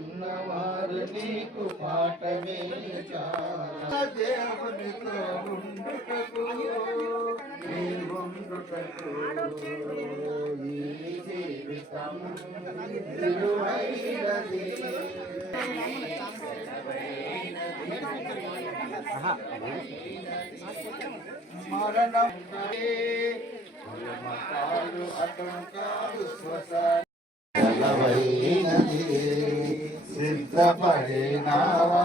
ఉన్నవారు నీకు పాఠమే దేవునితో ఉండుటకు ఈ జీవితం విలువైనది. మరణం మతాలు ఆటంకాలు శ్వాసమైనది. సిద్ధపడినావా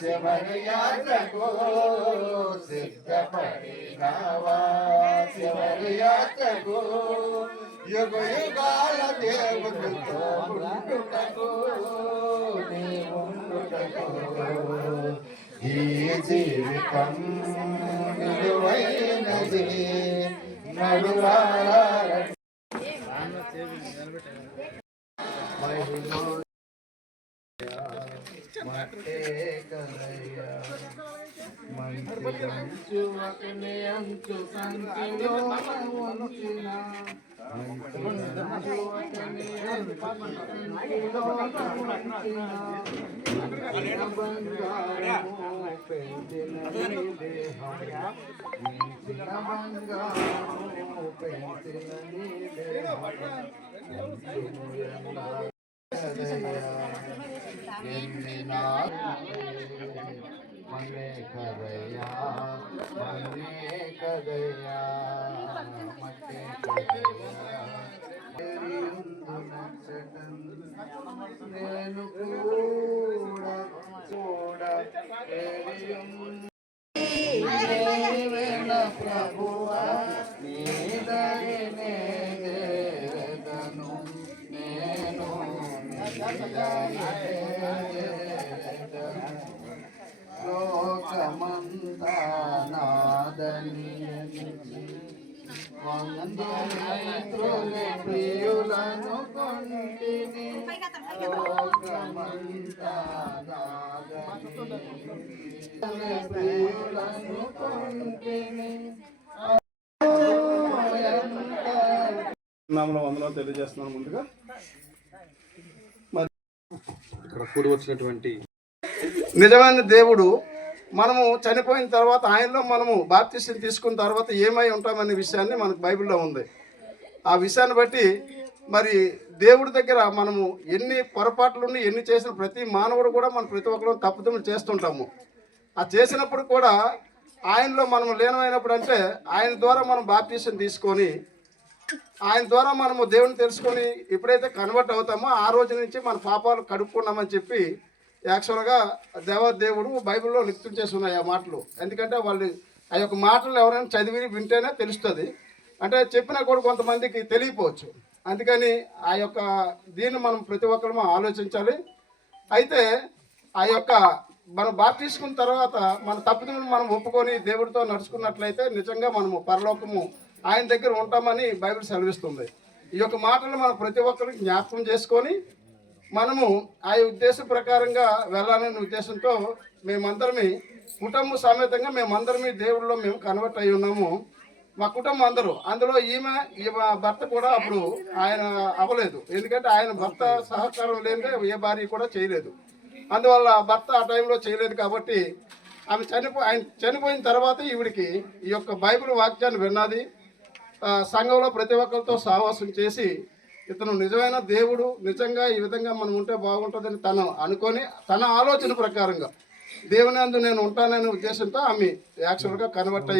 చివరి యాత్రకు, సిద్ధపడినావా చివరి యాత్రకు, యుగ యుగాల దేవునితో ఉండుటకు నీవుండుటకు ఈ జీవితం విలువైనది. నడువారా మట్టే కలయ్యా మంచి అంచు ఒకనే అంచు సంతిలో ఉంచిన బంగారము పెంచిన మనే కదయ్యా మనే కదయ్యా మట్టే కదయ్యా నేను కూడా ప్రభువా నీదను నేను లోకమంతా నాదనియని వందనేత్రులే ప్రియులను కొంటిని. లోకమంతా నాదనియని ప్రియులను కొంటిని. నామలో వందలో తెలియజేస్తున్నాను. ముందుగా మరి ఇక్కడ కూడి వచ్చినటువంటి నిజమైన దేవుడు మనము చనిపోయిన తర్వాత ఆయనలో మనము బాప్తిసం తీసుకున్న తర్వాత ఏమై ఉంటామనే విషయాన్ని మనకు బైబిల్లో ఉంది. ఆ విషయాన్ని బట్టి మరి దేవుడి దగ్గర మనము ఎన్ని పొరపాట్లుండి ఎన్ని చేసిన ప్రతి మానవుడు కూడా మనం ప్రతి ఒక్కరు తప్పుదమ్ములు చేస్తుంటాము. ఆ చేసినప్పుడు కూడా ఆయనలో మనం లీనమైనప్పుడు అంటే ఆయన ద్వారా మనం బాప్తిసం తీసుకొని ఆయన ద్వారా మనము దేవుని తెలుసుకొని ఎప్పుడైతే కన్వర్ట్ అవుతామో ఆ రోజు నుంచి మన పాపాలు కడుక్కున్నామని చెప్పి యాక్చువల్గా దేవుడు బైబిల్లో లిఖితం చేసి ఉన్నాయి ఆ మాటలు. ఎందుకంటే వాళ్ళు ఆ యొక్క మాటలు ఎవరైనా చదివి వింటేనే తెలుస్తుంది. అంటే చెప్పినా కూడా కొంతమందికి తెలియపోవచ్చు. అందుకని ఆ యొక్క దీన్ని మనం ప్రతి ఒక్కరూ ఆలోచించాలి. అయితే ఆ యొక్క మనం బాప్తిస్కున్న తర్వాత మన తప్పుదలను మనం ఒప్పుకొని దేవుడితో నడుచుకున్నట్లయితే నిజంగా మనము పరలోకము ఆయన దగ్గర ఉంటామని బైబిల్ సెలవిస్తుంది. ఈ యొక్క మాటలు మనం ప్రతి ఒక్కరికి జ్ఞాపకం చేసుకొని మనము ఆ ఉద్దేశం ప్రకారంగా వెళ్ళాలనే ఉద్దేశంతో మేమందరమే కుటుంబ సమేతంగా మేమందరమే దేవుడిలో మేము కన్వర్ట్ అయి ఉన్నాము. మా కుటుంబం అందరూ, అందులో ఈమె భర్త కూడా అప్పుడు ఆయన అవ్వలేదు. ఎందుకంటే ఆయన భర్త సహకారం లేదే ఏ భార్య కూడా చేయలేదు. అందువల్ల భర్త ఆ టైంలో చేయలేదు కాబట్టి ఆయన చనిపోయిన తర్వాత ఈవిడికి ఈ యొక్క బైబిల్ వాక్యాన్ని విన్నది. సంఘంలో ప్రతి ఒక్కరితో సహవాసం చేసి ఇతను నిజమైన దేవుడు, నిజంగా ఈ విధంగా మనం ఉంటే బాగుంటుందని తను అనుకొని తన ఆలోచన ప్రకారంగా దేవుని అందు నేను ఉంటాననే ఉద్దేశంతో ఆమె యాక్చువల్గా కన్వర్ట్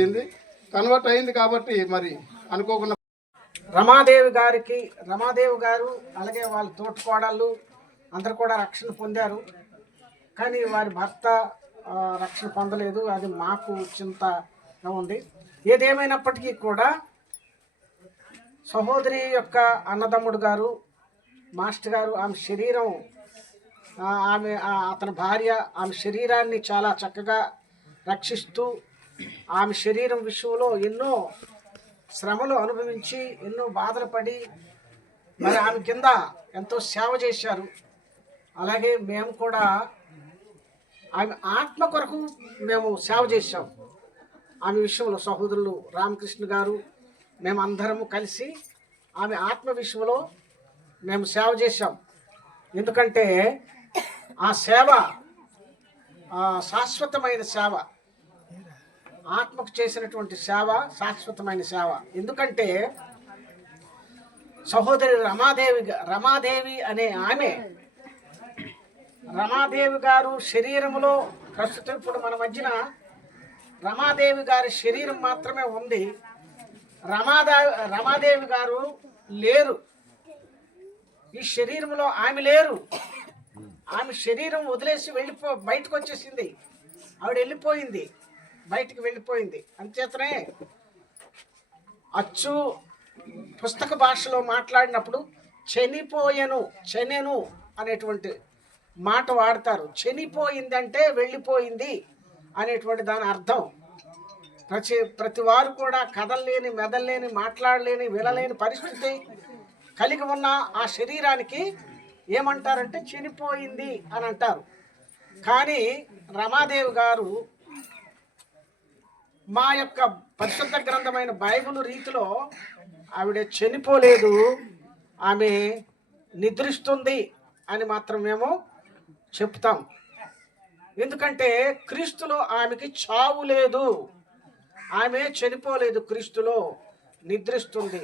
అయింది కాబట్టి మరి అనుకోకుండా రమాదేవి గారు అలాగే వాళ్ళ తోటికోడళ్ళు అందరు కూడా రక్షణ పొందారు. కానీ వారి భర్త రక్షణ పొందలేదు. అది మాకు చింతగా ఉంది. ఏదేమైనప్పటికీ కూడా సహోదరి యొక్క అన్నదమ్ముడు గారు, మాస్టర్ గారు, ఆమె శరీరం, అతని భార్య ఆమె శరీరాన్ని చాలా చక్కగా రక్షిస్తూ ఆమె శరీరం విషయంలో ఎన్నో శ్రమలు అనుభవించి ఎన్నో బాధలు పడి మరి ఆమె కింద ఎంతో సేవ చేశారు. అలాగే మేము కూడా ఆమె ఆత్మ కొరకు మేము సేవ చేశాం. ఆమె విషయంలో సహోదరులు రామకృష్ణ గారు మేమందరము కలిసి ఆమె ఆత్మ విషయంలో మేము సేవ చేశాం. ఎందుకంటే ఆ సేవ శాశ్వతమైన సేవ, ఆత్మకు చేసినటువంటి సేవ శాశ్వతమైన సేవ. ఎందుకంటే సహోదరి రమాదేవి అనే ఆమె, రమాదేవి గారు శరీరంలో ప్రస్తుతం ఇప్పుడు మన మధ్యన రమాదేవి గారి శరీరం మాత్రమే ఉంది. రమాదేవి గారు లేరు, ఈ శరీరంలో ఆమె లేరు. ఆమె శరీరం వదిలేసి బయటకు వచ్చేసింది. ఆవిడ వెళ్ళిపోయింది, బయటికి వెళ్ళిపోయింది. అంచేతనే అచ్చు పుస్తక భాషలో మాట్లాడినప్పుడు చెనెను అనేటువంటి మాట వాడతారు. చనిపోయిందంటే వెళ్ళిపోయింది అనేటువంటి దాని అర్థం. ప్రతి వారు కూడా కదలలేని, మెదల్లేని, మాట్లాడలేని, వినలేని పరిస్థితి కలిగి ఉన్న ఆ శరీరానికి ఏమంటారంటే చనిపోయింది అని అంటారు. కానీ రమాదేవి గారు మా యొక్క పరిశుద్ధ గ్రంథమైన బైబిల్ రీతిలో ఆవిడ చనిపోలేదు, ఆమె నిద్రిస్తుంది అని మాత్రం మేము చెప్తాం. ఎందుకంటే క్రీస్తులో ఆమెకి చావు లేదు, ఆమె చనిపోలేదు, క్రీస్తులో నిద్రిస్తుంది.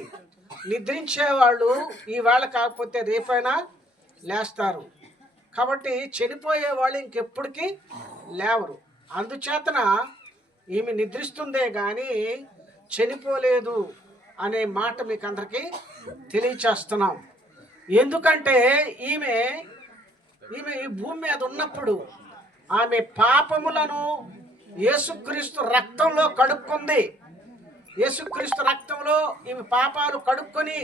నిద్రించేవాళ్ళు ఈవేళ కాకపోతే రేపైనా లేస్తారు. కాబట్టి చనిపోయే వాళ్ళు ఇంకెప్పటికీ లేవరు. అందుచేతన ఈమె నిద్రిస్తుందే కానీ చనిపోలేదు అనే మాట మీకు అందరికీ తెలియచేస్తున్నాం. ఎందుకంటే ఈమె ఈ భూమి మీద ఉన్నప్పుడు ఆమె పాపములను యేసుక్రీస్తు రక్తంలో కడుక్కుంది. యేసుక్రీస్తు రక్తంలో ఈమె పాపాలు కడుక్కొని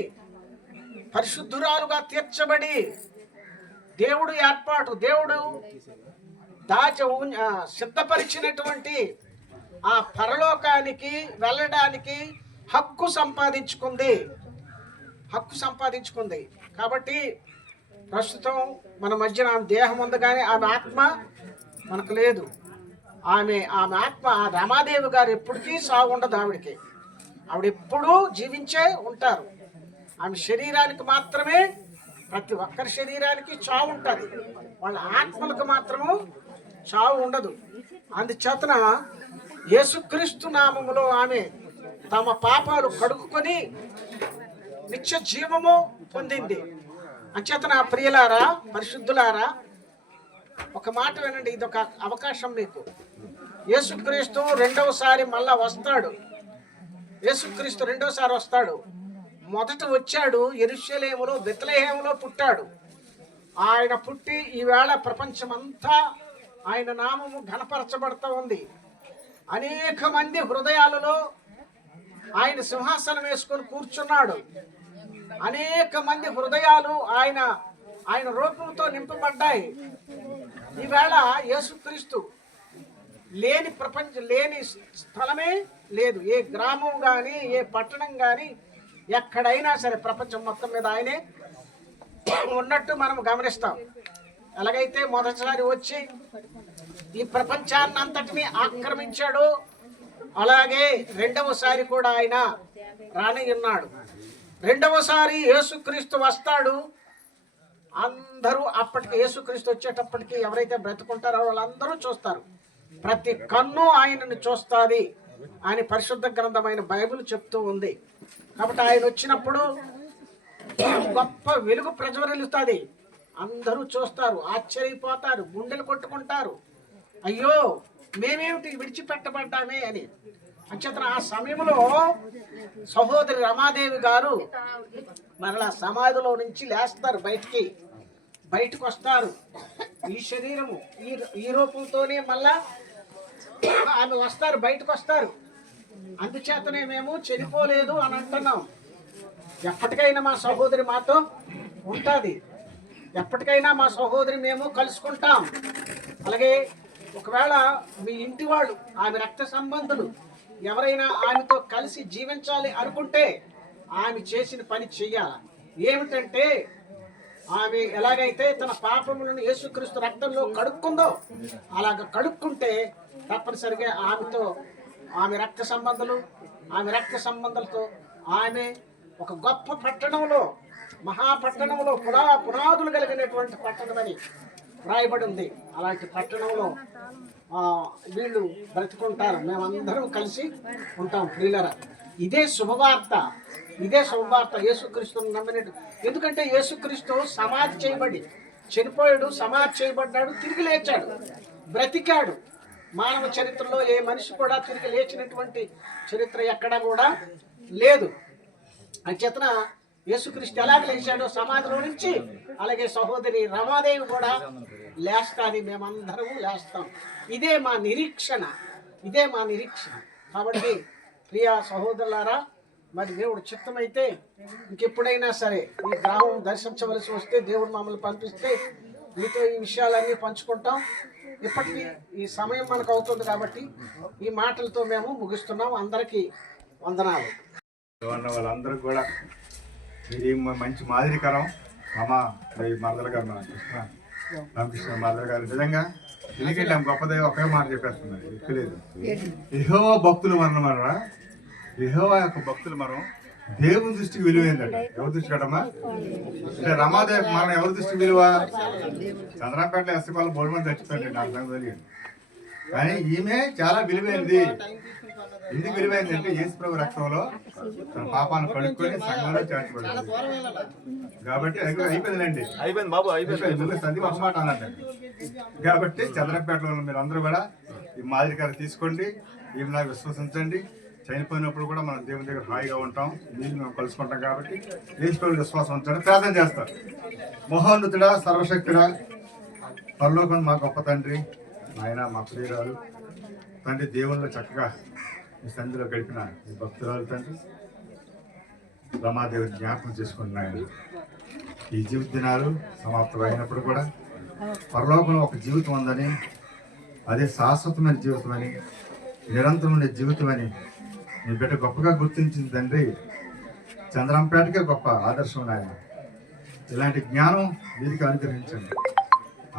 పరిశుద్ధురాలుగా తీర్చబడి దేవుడు సిద్ధపరిచినటువంటి ఆ పరలోకానికి వెళ్ళడానికి హక్కు సంపాదించుకుంది. కాబట్టి ప్రస్తుతం మన మధ్యన ఆమె దేహం ఉంది కానీ ఆమె ఆత్మ మనకు లేదు. ఆమె ఆత్మ, ఆ రమాదేవి గారు ఎప్పటికీ సాగు ఉండదు. ఆవిడ ఎప్పుడూ జీవించే ఉంటారు. ఆమె శరీరానికి మాత్రమే, ప్రతి ఒక్కరి శరీరానికి చావు ఉంటుంది, వాళ్ళ ఆత్మలకు మాత్రము చావు ఉండదు. అందుచేతన యేసుక్రీస్తు నామములో ఆమె తమ పాపాలు కడుక్కొని నిత్య జీవము పొందింది. అంచేతన ప్రియులారా, పరిశుద్ధులారా, ఒక మాట వినండి, ఇది ఒక అవకాశం మీకు. యేసుక్రీస్తు రెండవసారి మళ్ళా వస్తాడు. యేసుక్రీస్తు రెండవసారి వస్తాడు. మొదట వచ్చాడు యెరూషలేములో, బెత్లెహేములో పుట్టాడు. ఆయన పుట్టి ఈవేళ ప్రపంచమంతా ఆయన నామము ఘనపరచబడుతూ ఉంది. అనేక మంది హృదయాలలో ఆయన సింహాసనం వేసుకొని కూర్చున్నాడు. అనేక మంది హృదయాలు ఆయన రూపంతో నింపబడ్డాయి. ఈవేళ యేసుక్రీస్తు లేని లేని స్థలమే లేదు. ఏ గ్రామం కానీ, ఏ పట్టణం కానీ, ఎక్కడైనా సరే ప్రపంచం మొత్తం మీద ఆయనే ఉన్నట్టు మనం గమనిస్తాం. ఎలాగైతే మొదటిసారి వచ్చి ఈ ప్రపంచాన్ని అంతటిని ఆక్రమించాడు, అలాగే రెండవసారి కూడా ఆయన రానియున్నాడు. రెండవసారి యేసుక్రీస్తు వస్తాడు. అందరూ అప్పటికి యేసుక్రీస్తు వచ్చేటప్పటికి ఎవరైతే బ్రతుకుంటారో వాళ్ళందరూ చూస్తారు. ప్రతి కన్ను ఆయనను చూస్తుంది అని పరిశుద్ధ గ్రంథమైన బైబిల్ చెప్తూ ఉంది. కాబట్టి ఆయన వచ్చినప్పుడు గొప్ప వెలుగు ప్రజ్వరిల్లుతుంది. అందరూ చూస్తారు, ఆశ్చర్యపోతారు, గుండెలు కొట్టుకుంటారు, అయ్యో మేమేమిటి విడిచిపెట్టబడ్డామే అని. అంచేతన ఆ సమయంలో సహోదరి రమాదేవి గారు మరలా సమాధిలో నుంచి లేస్తారు, బయటకు వస్తారు. ఈ శరీరము ఈ రూపంతోనే మళ్ళా ఆమె వస్తారు, బయటకు వస్తారు. అందుచేతనే మేము చనిపోలేదు అని అంటున్నాం. ఎప్పటికైనా మా సహోదరి మాతో ఉంటుంది, ఎప్పటికైనా మా సహోదరి మేము కలుసుకుంటాం. అలాగే ఒకవేళ మీ ఇంటి వాళ్ళు, ఆమె రక్త సంబంధులు ఎవరైనా ఆమెతో కలిసి జీవించాలి అనుకుంటే ఆమె చేసిన పని చెయ్యాలి. ఏమిటంటే ఆమె ఎలాగైతే తన పాపములను యేసుక్రీస్తు రక్తంలో కడుక్కుందో అలాగ కడుక్కుంటే తప్పనిసరిగా ఆమె రక్త సంబంధాలతో ఆమె ఒక గొప్ప పట్టణంలో, మహాపట్టణంలో పునాదులు కలిగినటువంటి పట్టణమని రాయబడి ఉంది. అలాంటి పట్టణంలో వీళ్ళు బ్రతుకుంటారు. మేమందరం కలిసి ఉంటాం. ప్రియులరా, ఇదే శుభవార్త, ఇదే శుభవార్త. యేసుక్రీస్తుని నమ్మినట్టు. ఎందుకంటే యేసుక్రీస్తు సమాధి చేయబడి చనిపోయాడు, సమాధి చేయబడ్డాడు, తిరిగి లేచాడు, బ్రతికాడు. మానవ చరిత్రలో ఏ మనిషి కూడా తిరిగి లేచినటువంటి చరిత్ర ఎక్కడా కూడా లేదు. అంచేతన యేసుక్రీస్తు ఎలాగ లేచాడో సమాధిలో నుంచి, అలాగే సహోదరి రమాదేవి కూడా లేస్తాది. మేమందరము లేస్తాం. ఇదే మా నిరీక్షణ, ఇదే మా నిరీక్షణ. కాబట్టి ప్రియ సహోదరులారా, మరి దేవుడు చిత్తమైతే ఇంకెప్పుడైనా సరే ఈ గ్రామం దర్శించవలసి వస్తే, దేవుడు మమ్మల్ని పంపిస్తే మీతో ఈ విషయాలన్నీ పంచుకుంటాం. ఇప్పటికీ ఈ సమయం మనకు అవుతుంది కాబట్టి ఈ మాటలతో మేము ముగిస్తున్నాం. అందరికీ వందనాలు. వాళ్ళందరూ కూడా ఇది మంచి మాదిరికరం. మరదల గారు, మన రామకృష్ణ మరదల గారు నిజంగా ఎందుకంటే గొప్పదే ఒకే మాట చెప్పేస్తున్నారు. ఎక్కలేదు యెహోవా భక్తులు మరణం అనరా, యెహోవా యొక్క భక్తులు మరణం దేవుని దృష్టికి విలువైందట. ఎవరి దృష్టి కట్టమ్మా అంటే రమాదేవి మరణం ఎవరి దృష్టికి విలువ? చంద్రాపేటలో ఎస్సీపాలు బోర్డు మంది చచ్చిపోయింది, నాకు తెలియదు. కానీ ఈమె చాలా విలువైంది. ఎందుకు విలువైంది అంటే యేసుప్రభు రక్తంలో తన పాపాన్ని కడుక్కొని సంఘంలో చేర్చబడింది కాబట్టి అయిపోయిందండి. అయిపోయింది బాబు, అయిపోయింది మాట అన్నట్టు. కాబట్టి చంద్రపేటలో మీరు అందరూ కూడా ఈ మాదిరికారు తీసుకోండి, ఈమె నాకు విశ్వసించండి. చనిపోయినప్పుడు కూడా మనం దేవుని దగ్గర హాయిగా ఉంటాం, నీళ్ళు మేము కలుసుకుంటాం. కాబట్టి యేసుప్రభు విశ్వాసం ఉంచండి, ప్రార్థన చేస్తారు. మహోన్నతుడా, సర్వశక్తుడా, పరలోకం మా గొప్ప తండ్రి, ఆయన మా ప్రియురాలు తండ్రి, దేవుళ్ళు చక్కగా ఈ సంధిలో గడిపిన ఈ భక్తురాలు తండ్రి రమాదేవి జ్ఞాపకం చేసుకుంటున్నాయని ఈ జీవిత దినాలు సమాప్తమైనప్పుడు కూడా పరలోకంలో ఒక జీవితం ఉందని, అదే శాశ్వతమైన జీవితం అని, నిరంతరమైన జీవితం అని మీ బిడ్డ గొప్పగా గుర్తించింది తండ్రి. చంద్రంపేటకే గొప్ప ఆదర్శం నాయన. ఇలాంటి జ్ఞానం వీరికి అనుగ్రహించండి.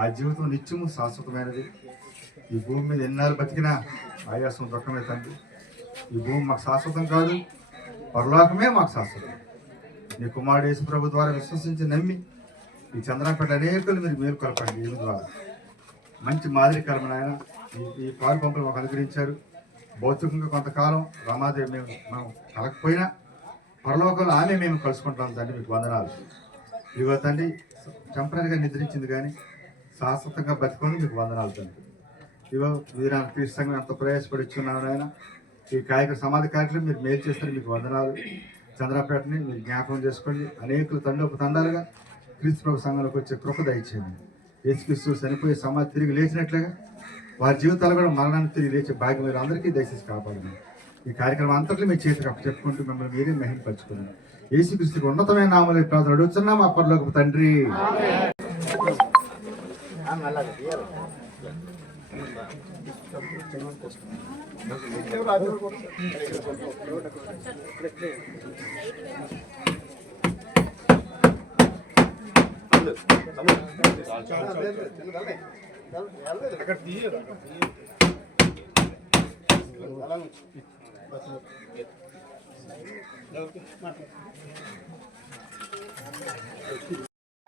ఆ జీవితం నిత్యము శాశ్వతమైనది. ఈ భూమి మీద ఎన్నాళ్ళు బతికినా ఆయాసం దుఃఖమే తండ్రి. ఈ భూమి మాకు శాశ్వతం కాదు, పరలోకమే మాకు శాశ్వతం. నీ కుమారుడు యేసు ప్రభు ద్వారా విశ్వసించి నమ్మి ఈ చంద్రపేట అనేకులు మీరు మేలు కలపండి. ఈ ద్వారా మంచి మాదిరికరమైన ఆయన ఈ పాలు పంపులు మాకు అనుగ్రహించారు. భౌతికంగా కొంతకాలం రమాదేవి మేము కలకపోయినా పరలోకంలో ఆమె మేము కలుసుకుంటాం తండ్రి. మీకు వందనాలు. ఇదిగో తండ్రి, టెంపరీగా నిద్రించింది కానీ శాశ్వతంగా బతికొని మీకు వందనాలు తండ్రి. ఇదిగో వీరాన్ని క్రీస్తు ఎంత ప్రయాసపడి ఇచ్చున్నాను ఆయన. ఈ సమాధి కార్యక్రమం మీరు మేలు చేస్తారు, మీకు వందనాలు. చంద్రపేటని మీరు జ్ఞాపకం చేసుకోండి. అనేకులు తండాలుగా క్రీస్తు ప్రభు సంఘంలోకి వచ్చే కృప దయచేయండి. యేసుక్రీస్తు చనిపోయి సమాధి తిరిగి లేచినట్లుగా వారి జీవితాలు కూడా మరణాన్ని తిరిగి లేచే భాగ్యం మీరు అందరికీ దయచేసి కాపాడండి. ఈ కార్యక్రమం అంతట్లో మీ చేతికి చెప్పుకుంటూ మిమ్మల్ని మీరే మహిమపరచుకున్నాను. యేసుక్రీస్తుకి ఉన్నతమైన నామములో ప్రార్థన అడుగుతున్నాం మా పరలోకపు తండ్రి.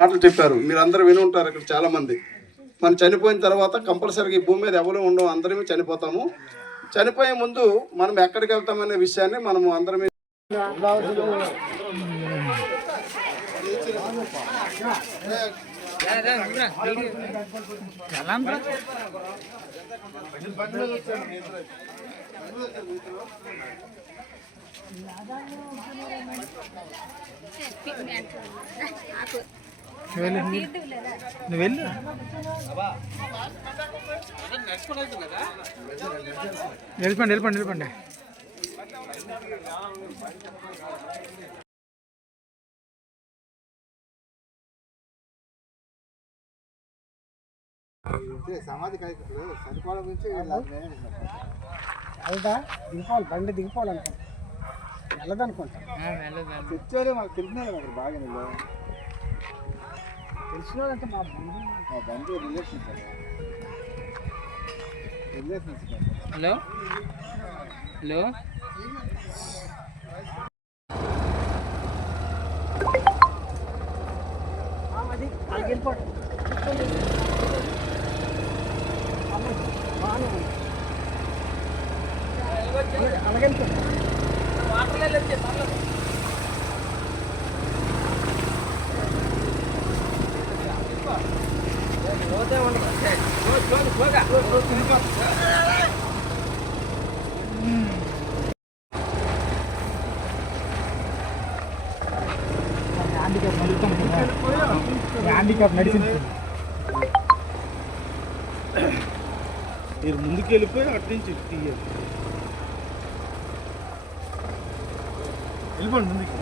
మాటలు చెప్పారు, మీరందరూ విని ఉంటారు. ఇక్కడ చాలా మంది మనం చనిపోయిన తర్వాత కంపల్సరీగా ఈ భూమి మీద ఎవరు ఉండవు, అందరమే చనిపోతాము. చనిపోయే ముందు మనం ఎక్కడికి వెళ్తామనే విషయాన్ని మనము అందరం వెళ్ళిపోండి. సమాధి కార్యక్రమం చనిపోవడం గురించి వెళ్దా దిగిపోవాలి, బండి దిగిపోవాలనుకుంటా, వెళ్ళదనుకుంటా. తెచ్చారు మాకు తెలిసిన బాగా తెలిసిన వాళ్ళంటే మా బంధువు రిలేషన్స్. హలో హలో హ్యాండిక్యాప్ నడిచింది మీరు ముందుకు వెళ్ళిపోయి అటు నుంచి తీయాలి వెళ్ళిపోండి ముందుకు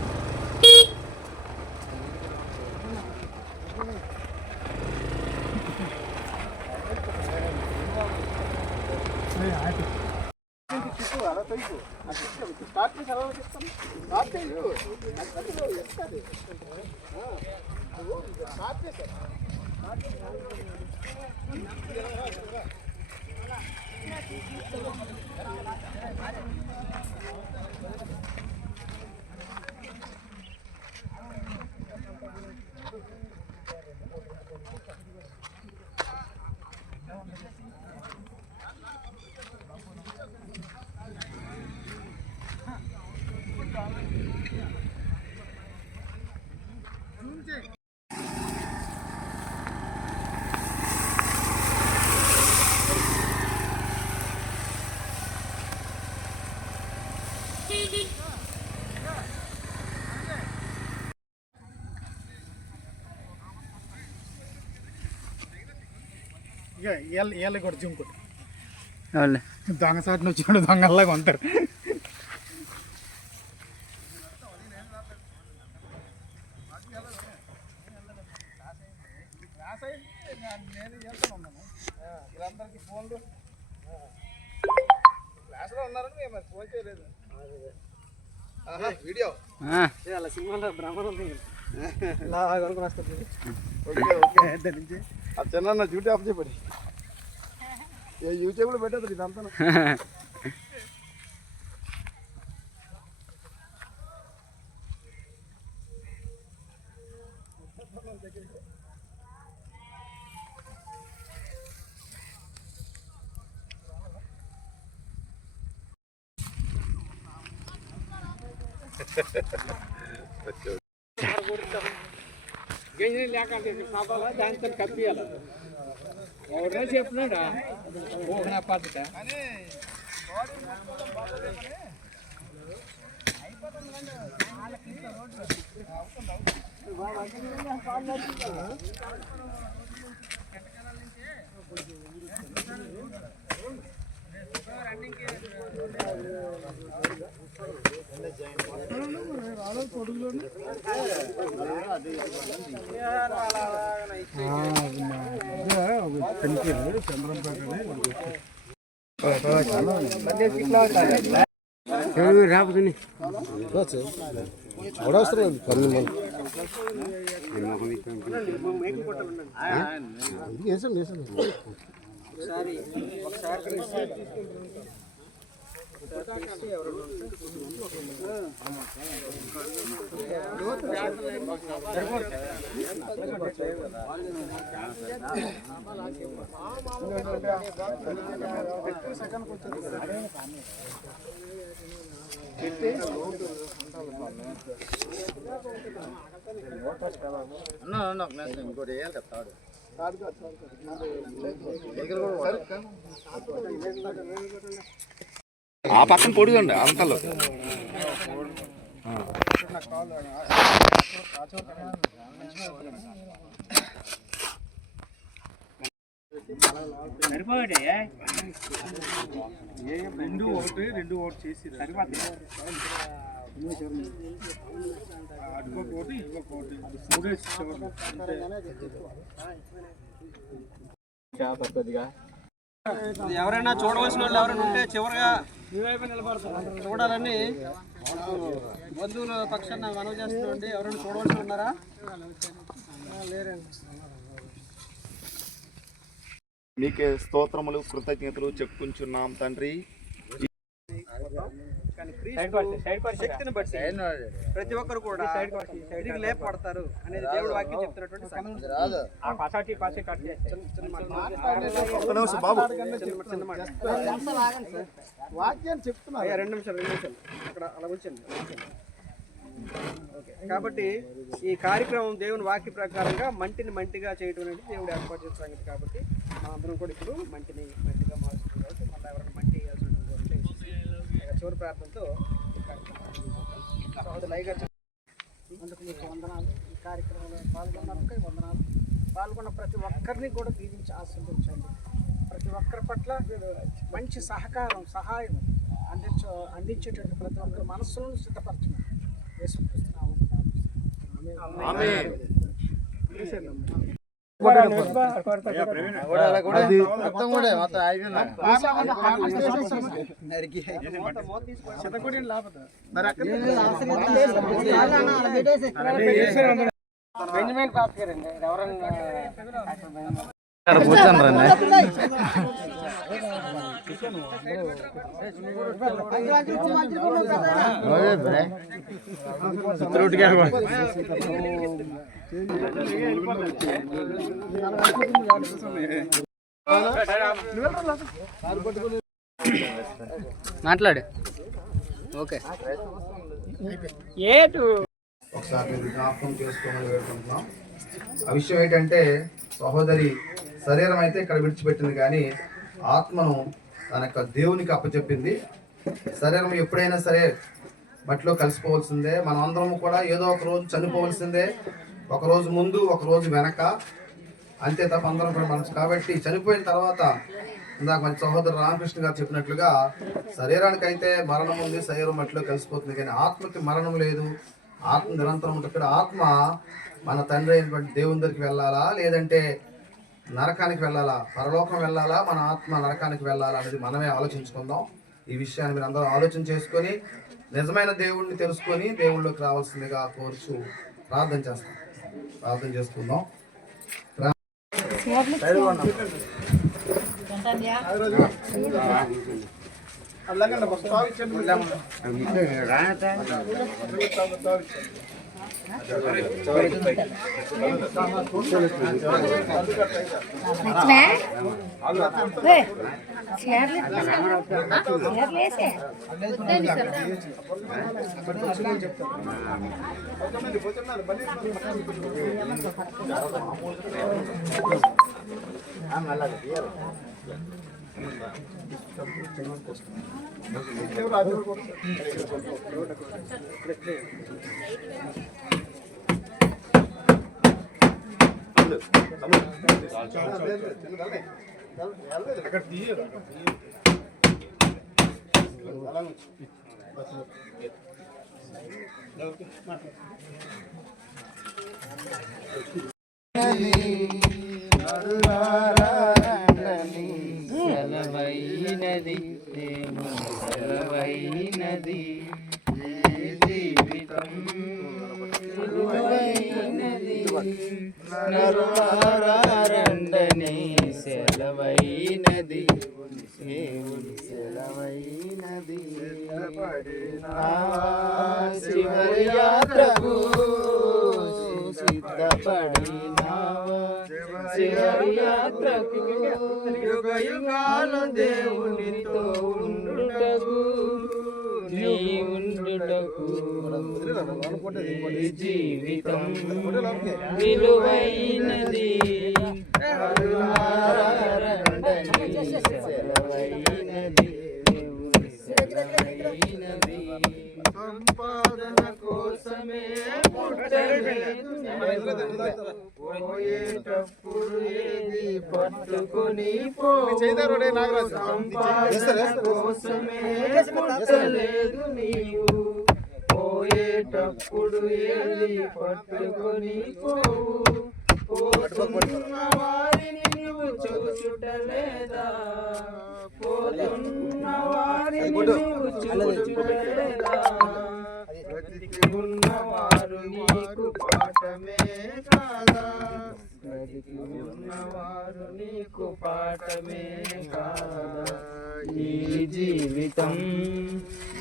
ఇక ఏళ్ళ కూడా జింకుడు దొంగ సాటిని వచ్చినప్పుడు దొంగల్లాగా ఉంటారు క్లాస్లో ఉన్నారని మేము ఫోన్ చేయలేదు వీడియో చిన్న డ్యూటీ ఆఫ్ చేయబడి యూట్యూబ్లో పెట్టేది ఇదంతా దాంతో కప్పియాలి ఎవరో చెప్పినాడా ఊహన పద్ధత ఇంకోటి వేయాలి చెప్తాడు ఆ పక్కన పొడిగండి అంతలో రెండు ఒకటి చేసి సరిపోతుంది అటుకోటి ఇటుకోటి ఎవరైనా చూడవలసిన వాళ్ళు ఎవరైనా ఉంటే చివరిగా చూడాలని బంధువుల పక్షాన మనవి చేస్తున్నాండి. ఎవరైనా చూడవలసి ఉన్నారా? లేరండి. మీకే స్తోత్రములు కృతజ్ఞతలు చెప్పుకుంటున్నాం తండ్రి. శక్తిని బట్టి ప్రతి ఒక్కరు కూడా తిరిగి లేపడతారు అనేది దేవుడు వాక్యం చెప్తున్నటువంటి వాక్యాన్ని చెప్తున్నా. 2 నిమిషాలు అక్కడ అలా ఉంచండి. కాబట్టి ఈ కార్యక్రమం దేవుని వాక్య ప్రకారంగా మంటిగా చేయడం అనేది దేవుడు ఏర్పాటు చేసిన సంగతి. కాబట్టి మనందరం కూడా ఇప్పుడు మంటిగా మార్చుకున్నాం. కాబట్టి మళ్ళీ ఎవరైనా మంటి వేయాల్సినటువంటి చివరి ప్రార్థనతో సహోదరు లైగా అందుకు మీకు వందనాలు. కార్యక్రమంలో పాల్గొన్నందుకు వందనాలు. పాల్గొన్న ప్రతి ఒక్కరిని కూడా దీవించి ఆశీర్వదించండి. ప్రతి ఒక్కరి పట్ల మంచి సహకారం సహాయం అందించేటువంటి ప్రతి ఒక్కరి మనస్సులను సిద్ధపరచమని యేసుక్రీస్తునామమున మాట్లాడు. ఓకే, ఒకసారి మీరు జ్ఞాపకం చేసుకోమని వేడుకుంటున్నాం. ఆ విషయం ఏంటంటే, సహోదరి శరీరం అయితే ఇక్కడ విడిచిపెట్టింది, కానీ ఆత్మను తన యొక్క దేవునికి అప్పచెప్పింది. శరీరం ఎప్పుడైనా సరే మట్టిలో కలిసిపోవాల్సిందే. మనం అందరం కూడా ఏదో ఒక రోజు చనిపోవలసిందే. ఒక రోజు ముందు, ఒక రోజు వెనక, అంతే తప్ప అందరం కూడా మనసు. కాబట్టి చనిపోయిన తర్వాత ఇందాక మన సహోదరు రామకృష్ణ గారు చెప్పినట్లుగా శరీరానికి అయితే మరణం ఉంది, శరీరం మట్టిలో కలిసిపోతుంది, కానీ ఆత్మకి మరణం లేదు. ఆత్మ నిరంతరం ఉంటుంది. ఆత్మ మన తండ్రి అయినటువంటి దేవుని దగ్గరికి వెళ్ళాలా, లేదంటే నరకానికి వెళ్ళాలా, పరలోకం వెళ్ళాలా, మన ఆత్మ నరకానికి వెళ్ళాలా అనేది మనమే ఆలోచించుకుందాం. ఈ విషయాన్ని మీరు అందరూ ఆలోచన చేసుకొని నిజమైన దేవుణ్ణి తెలుసుకొని దేవుళ్ళలోకి రావాల్సిందిగా కోరుచు ప్రార్థన చేస్తాం. ప్రార్థన చేసుకుందాం. సెలవైనది సెలవైనది జీవితం విలువైనది నరులారండని సెలవైనది దేవుని సెలవైనది చివరి యాత్రకు సిద్ధపడినావా చివరి యాత్రకు యుగ యుగాలు దేవునితో ఉండుటకు నీ ఉండుటకు జీవితం విలువైనది సెలవైనది సెలవైనది సంపాదన కోసమే పోయేటప్పుడు ఏది పట్టుకొని సంపాదన కోసమే పుట్టలేదు నీవు పోయేటప్పుడు ఏది పట్టుకొని పోవు పోతున్న వారిని నువ్వు చూచుటలేదా పోతున్న వారిని నువ్వు చూచుటలేదా బ్రతికి ఉన్నవారు నీకు పాఠమే కాదా బ్రతికి ఉన్నవారు నీకు పాఠమే కాదా ఈ జీవితం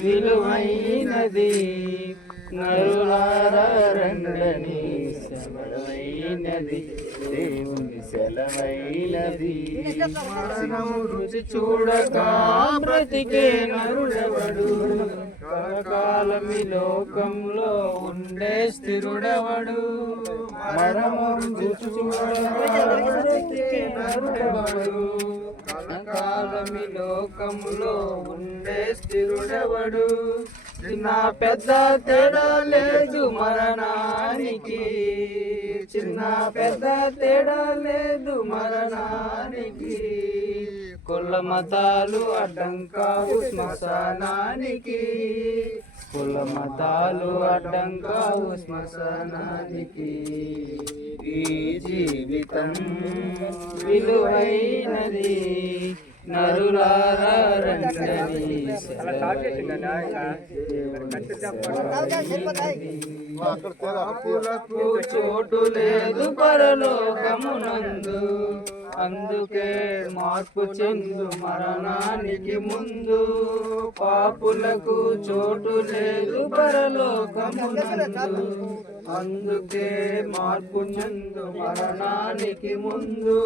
విలువైనది నరులారా రండని సెలవైనది దేవుని సెలవైనది మరణం రుచి చూడక బ్రతికే నరుడెవడు కలకాలమి లోకంలో ఉండే స్థిరుడెవడు మరణము రుచి చూడక బ్రతికే నరుడెవడు కలకాలమి లోకంలో ఉండే స్థిరుడెవడు చిన్న పెద్ద తేడా లేదు మరణాన్ని మరణానికి చిన్న పెద్ద తేడా లేదు మరణానికి కుల మతాలు అడ్డం కావు శ్మశానానికి కుల మతాలు అడ్డం కావు శ్మశానానికి ఈ జీవితం విలువైనది నరులారా రండి పాపులకు చోటు లేదు పరలోకమునందు అందుకే మార్పు చెందు మరణానికి ముందు పాపులకు చోటు లేదు పరలోకమునందు అందుకే మార్పు చెందు మరణానికి ముందు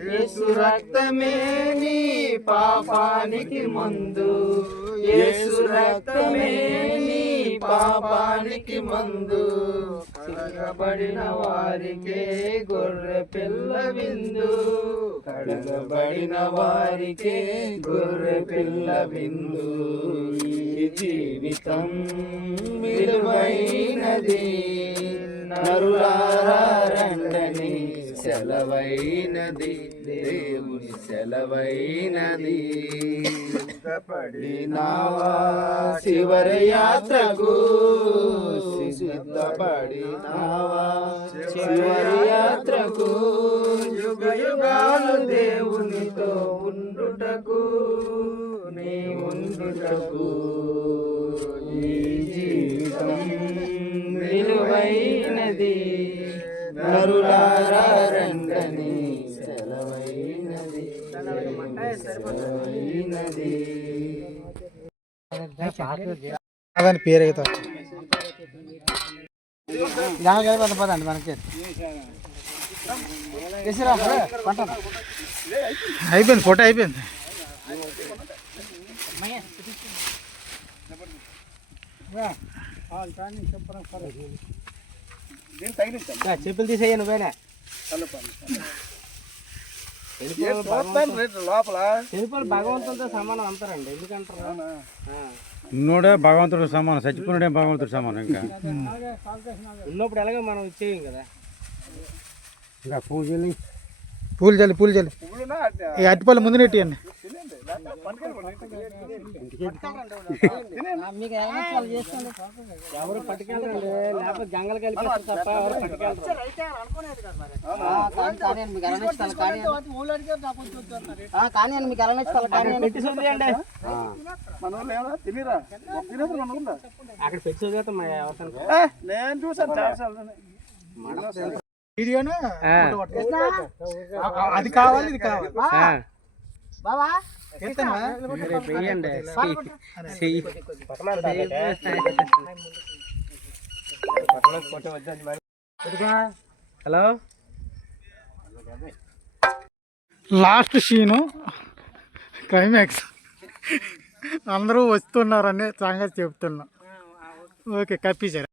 యేసు రక్తమే నీ పాపానికి మందు యేసు రక్తమే నీ పాపానికి మందు కడగబడిన వారికే గొర్రె పిల్ల విందు కడగబడిన వారికే గొర్రె పిల్ల విందు ఈ జీవితం విలువైనది నరులారా రండని సెలవైనది దేవుని సెలవైనది సిద్ధపడినావా చివరి యాత్రకు సిద్ధపడినావా చివరి యాత్రకు యుగ యుగాలు దేవునితో ఉండుటకు నీ ఉండుటకు ఈ జీవితం విలువైనది నరులారా రండని సెలవైనది సెలవైనది అదని పేరు అవుతా పదండి మనకి అయిపోయింది ఫోటో అయిపోయింది చెప్పులు తీసేయ నువ్వేనా లోపల చెరుపులు భగవంతుడితో సమానం అంటారండి ఎందుకంటారు ఉన్నోడే భగవంతుడు సమానం చచ్చిపోయినడే భగవంతుడు సమానం ఇంకా ఉన్నప్పుడు ఎలాగో మనం ఇచ్చేయం కదా ఇంకా పూజలు పూలు చల్లి ఈ అట్టిపల్లి ముందు నెట్టియండి ఎవరు పట్టుకెళ్ళండి లేకపోతే గంగలు కలిపి తప్ప ఎవరు పట్టుకెళ్తారు అక్కడ పెట్టి చదివేస్తాం నేను చూసాను వీడియోను అది కావాలి ఇది కావాలి బాబా హలో లాస్ట్ సీను క్లైమాక్స్ అందరూ వస్తున్నారని సంగతి చెప్తున్నా ఓకే కప్పించారు.